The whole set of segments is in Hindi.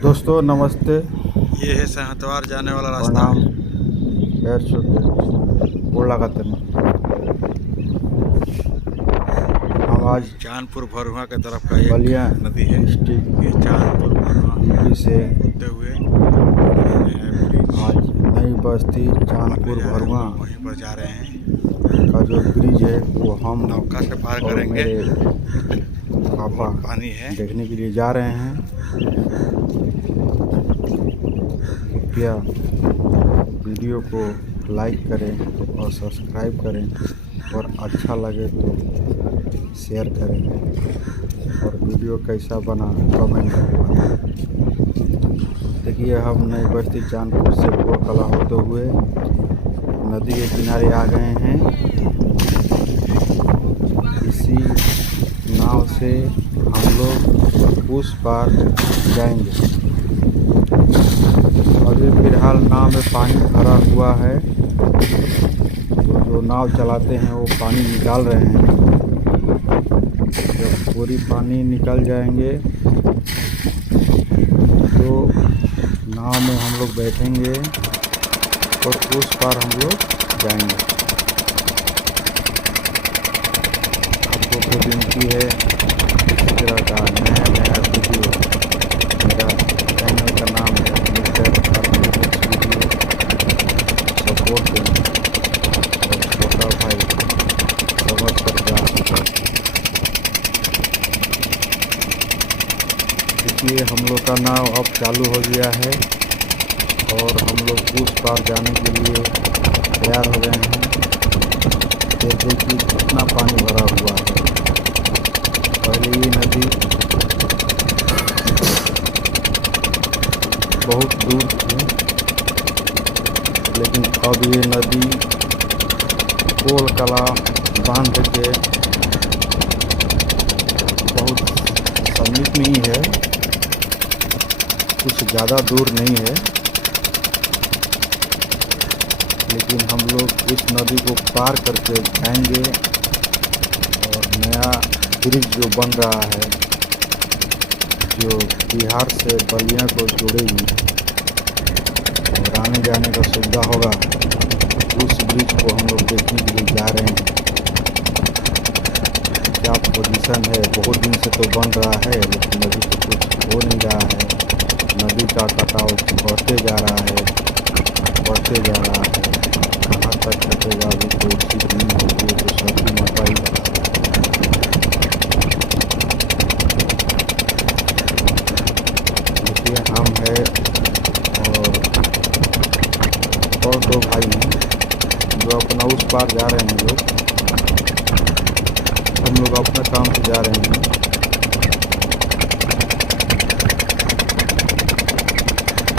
दोस्तों नमस्ते, ये है सहतवार जाने वाला रास्ता। प्रणाम, पैर छू के गोड़ लगाते हैं। हम आज चांदपुर भरुआ के तरफ का एक बलिया नदी है। डिस्ट्रिक्ट ये चांदपुर भरुआ यूपी से होते हुए आज नई बस्ती चांदपुर भरुआ वहीं पर जा रहे हैं। का जो ब्रिज है वो हम नौका से पार और करेंगे। मेरे पापा पानी है। देखने के लिए जा रहे हैं। कृपया वीडियो को लाइक करें और सब्सक्राइब करें और अच्छा लगे तो शेयर करें और वीडियो कैसा बना कमेंट करें। देखिए हम नई बस्ती चांदपुर से बोरकला होते हुए नदी के किनारे आ गए हैं। इसी नाव से हम लोग उस पार जाएंगे। अभी फिलहाल नाव में पानी भरा हुआ है, तो जो नाव चलाते हैं वो पानी निकाल रहे हैं। जब पूरी पानी निकल जाएंगे तो नाव में हम लोग बैठेंगे और उस पार हम लोग जाएंगे। आपको तो विनती है इस तरह का नया वीडियो, मेरा चैनल का नाम है मिस्टर वीडियो, सपोर्ट दें और छोटा भाई समझ कर जा सका। देखिए हम लोग का नाव अब चालू हो गया है और हम लोग उस पार जाने के लिए तैयार हो गए हैं। जैसे कि कितना पानी भरा हुआ है। पहले ये नदी बहुत दूर थी, लेकिन अब ये नदी बोरकला बांध के बहुत समीप में ही है, कुछ ज़्यादा दूर नहीं है। लेकिन हम लोग इस नदी को पार करके जाएंगे और नया ब्रिज जो बन रहा है, जो बिहार से बलिया को जोड़ेगी और आने जाने का सुविधा होगा, उस ब्रिज को हम लोग देखने के लिए जा रहे हैं। क्या पोजीशन है, बहुत दिन से तो बन रहा है लेकिन अभी तो कुछ हो नहीं रहा है। नदी का कटाव बढ़ते जा रहा है, बढ़ते जा रहा है। कहाँ तक कटेगा अभी कोई ठीक नहीं होगी, तो सबकी माता ही बता। देखिए हम है और दो भाई हैं जो अपना उस पार जा रहे हैं। लोग हम लोग अपने काम से जा रहे हैं।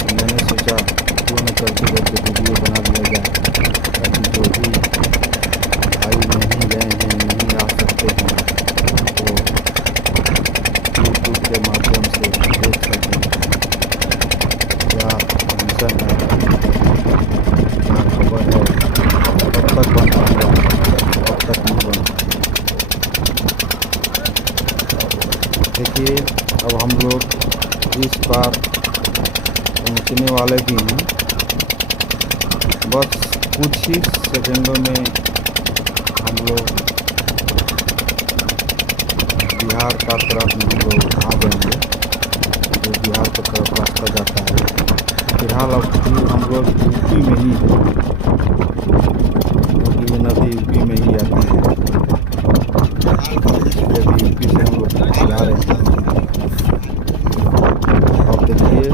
मैंने सोचा क्यों न चलते चलते वीडियो बना दिया जाए, ताकि जो भी भाई नहीं गए हैं, नहीं आ सकते हैं, वो यूट्यूब के माध्यम से देख सकें क्या फंक्शन है, क्या खबर है। कब तक बन पाएगा, कब तक नहीं बन पाएगा। देखिए अब हम लोग इस पार पहुंचने वाले भी हैं। बस कुछ ही सेकंडों में हम लोग बिहार का तरफ हम लोग आ जाएंगे, जो बिहार की तरफ रास्ता जाता है। फिलहाल अब हम लोग यूपी में ही हैं, क्योंकि ये नदी यूपी में ही आती है, इसलिए भी यूपी से हम लोग जा रहे हैं। अब देखिए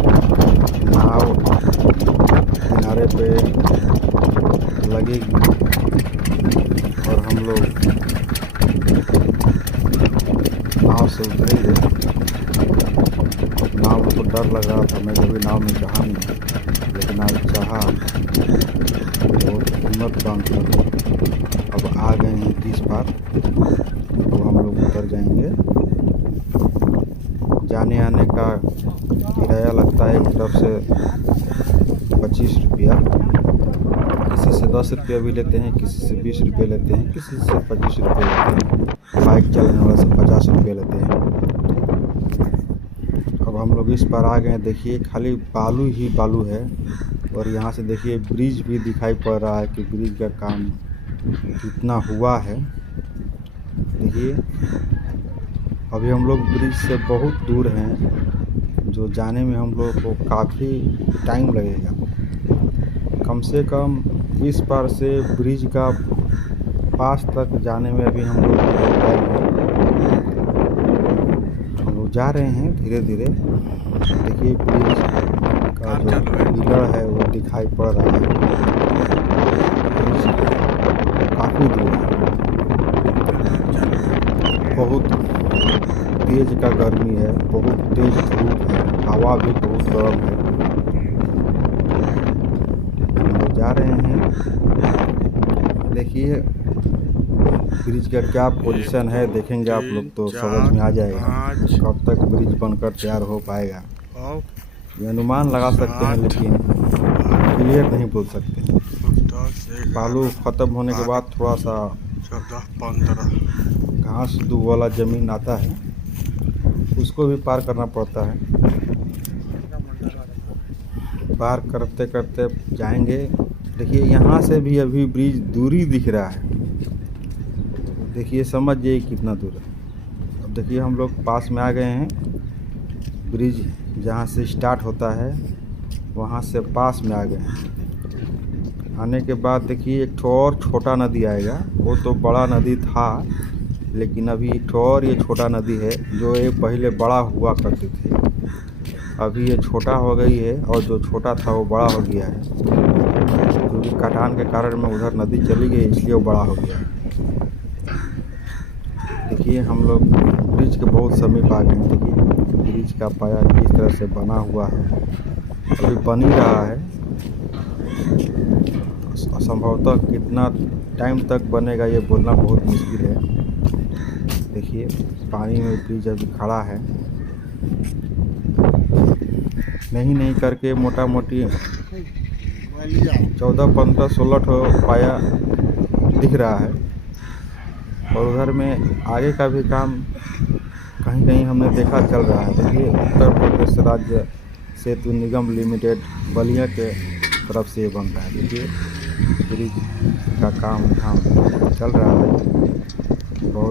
नाव किनारे पे लगेगी और हम लोग नाव से उतरेंगे। नाव में तो डर लग रहा था, मैं कभी नाव में चढ़ा नहीं, लेकिन आज चाहा, बहुत हिम्मत बांध कर अब आ गए हैं इस पार। तो हम लोग उतर जाएंगे। जाने आने का किराया लगता है एक तरफ से 25 रुपया, किसी से 10 रुपया भी लेते हैं, किसी से 20 रुपये लेते हैं, किसी से 25 रुपये लेते हैं। बाइक चलाने वाले से 50 रुपये लेते हैं। अब हम लोग इस पर आ गए हैं। देखिए खाली बालू ही बालू है और यहाँ से देखिए ब्रिज भी दिखाई पड़ रहा है कि ब्रिज का काम कितना हुआ है। देखिए अभी हम लोग ब्रिज से बहुत दूर हैं, जो जाने में हम लोग को काफ़ी टाइम लगेगा। कम से कम इस पार से ब्रिज का पास तक जाने में अभी हम लोग को टाइम है। हम लोग जा रहे हैं धीरे धीरे। देखिए ब्रिज का जो पिलर है वो दिखाई पड़ रहा है। ब्रिज काफ़ी दूर है। बहुत तेज का गर्मी है, बहुत तेज धूप है, हवा भी बहुत गर्म है। हम लोग जा रहे हैं। देखिए ब्रिज का क्या पोजीशन है देखेंगे आप लोग तो समझ में आ जाएगा कब तक ब्रिज बनकर तैयार हो पाएगा। ये अनुमान लगा सकते हैं लेकिन क्लियर नहीं बोल सकते। बालू ख़त्म होने के बाद थोड़ा सा 14-15 घास दूब वाला ज़मीन आता है, उसको भी पार करना पड़ता है। पार करते करते जाएंगे। देखिए यहाँ से भी अभी ब्रिज दूरी दिख रहा है। देखिए समझ जाइए कितना दूर है। अब देखिए हम लोग पास में आ गए हैं। ब्रिज जहाँ से स्टार्ट होता है वहाँ से पास में आ गए हैं। आने के बाद देखिए एक ठो और छोटा नदी आएगा। वो तो बड़ा नदी था लेकिन अभी एक ठो और ये छोटा नदी है, जो ये पहले बड़ा हुआ करती थी। अभी ये छोटा हो गई है और जो छोटा था वो बड़ा हो गया है, क्योंकि कटान के कारण में उधर नदी चली गई इसलिए वो बड़ा हो गया है। देखिए हम लोग ब्रिज के बहुत समीप आ गए हैं। देखिए ब्रिज का पाया किस तरह से बना हुआ है, अभी बन ही रहा है। संभवतः कितना टाइम तक बनेगा ये बोलना बहुत मुश्किल है। देखिए पानी में ब्रिज अभी खड़ा है। नहीं करके मोटा मोटी 14, 15, 16 ठो पाया दिख रहा है। और उधर में आगे का भी काम कहीं कहीं हमने देखा चल रहा है। देखिए उत्तर प्रदेश राज्य सेतु निगम लिमिटेड बलिया के तरफ से ये बन रहा है। देखिए ब्रिज का काम चल रहा है। बहुत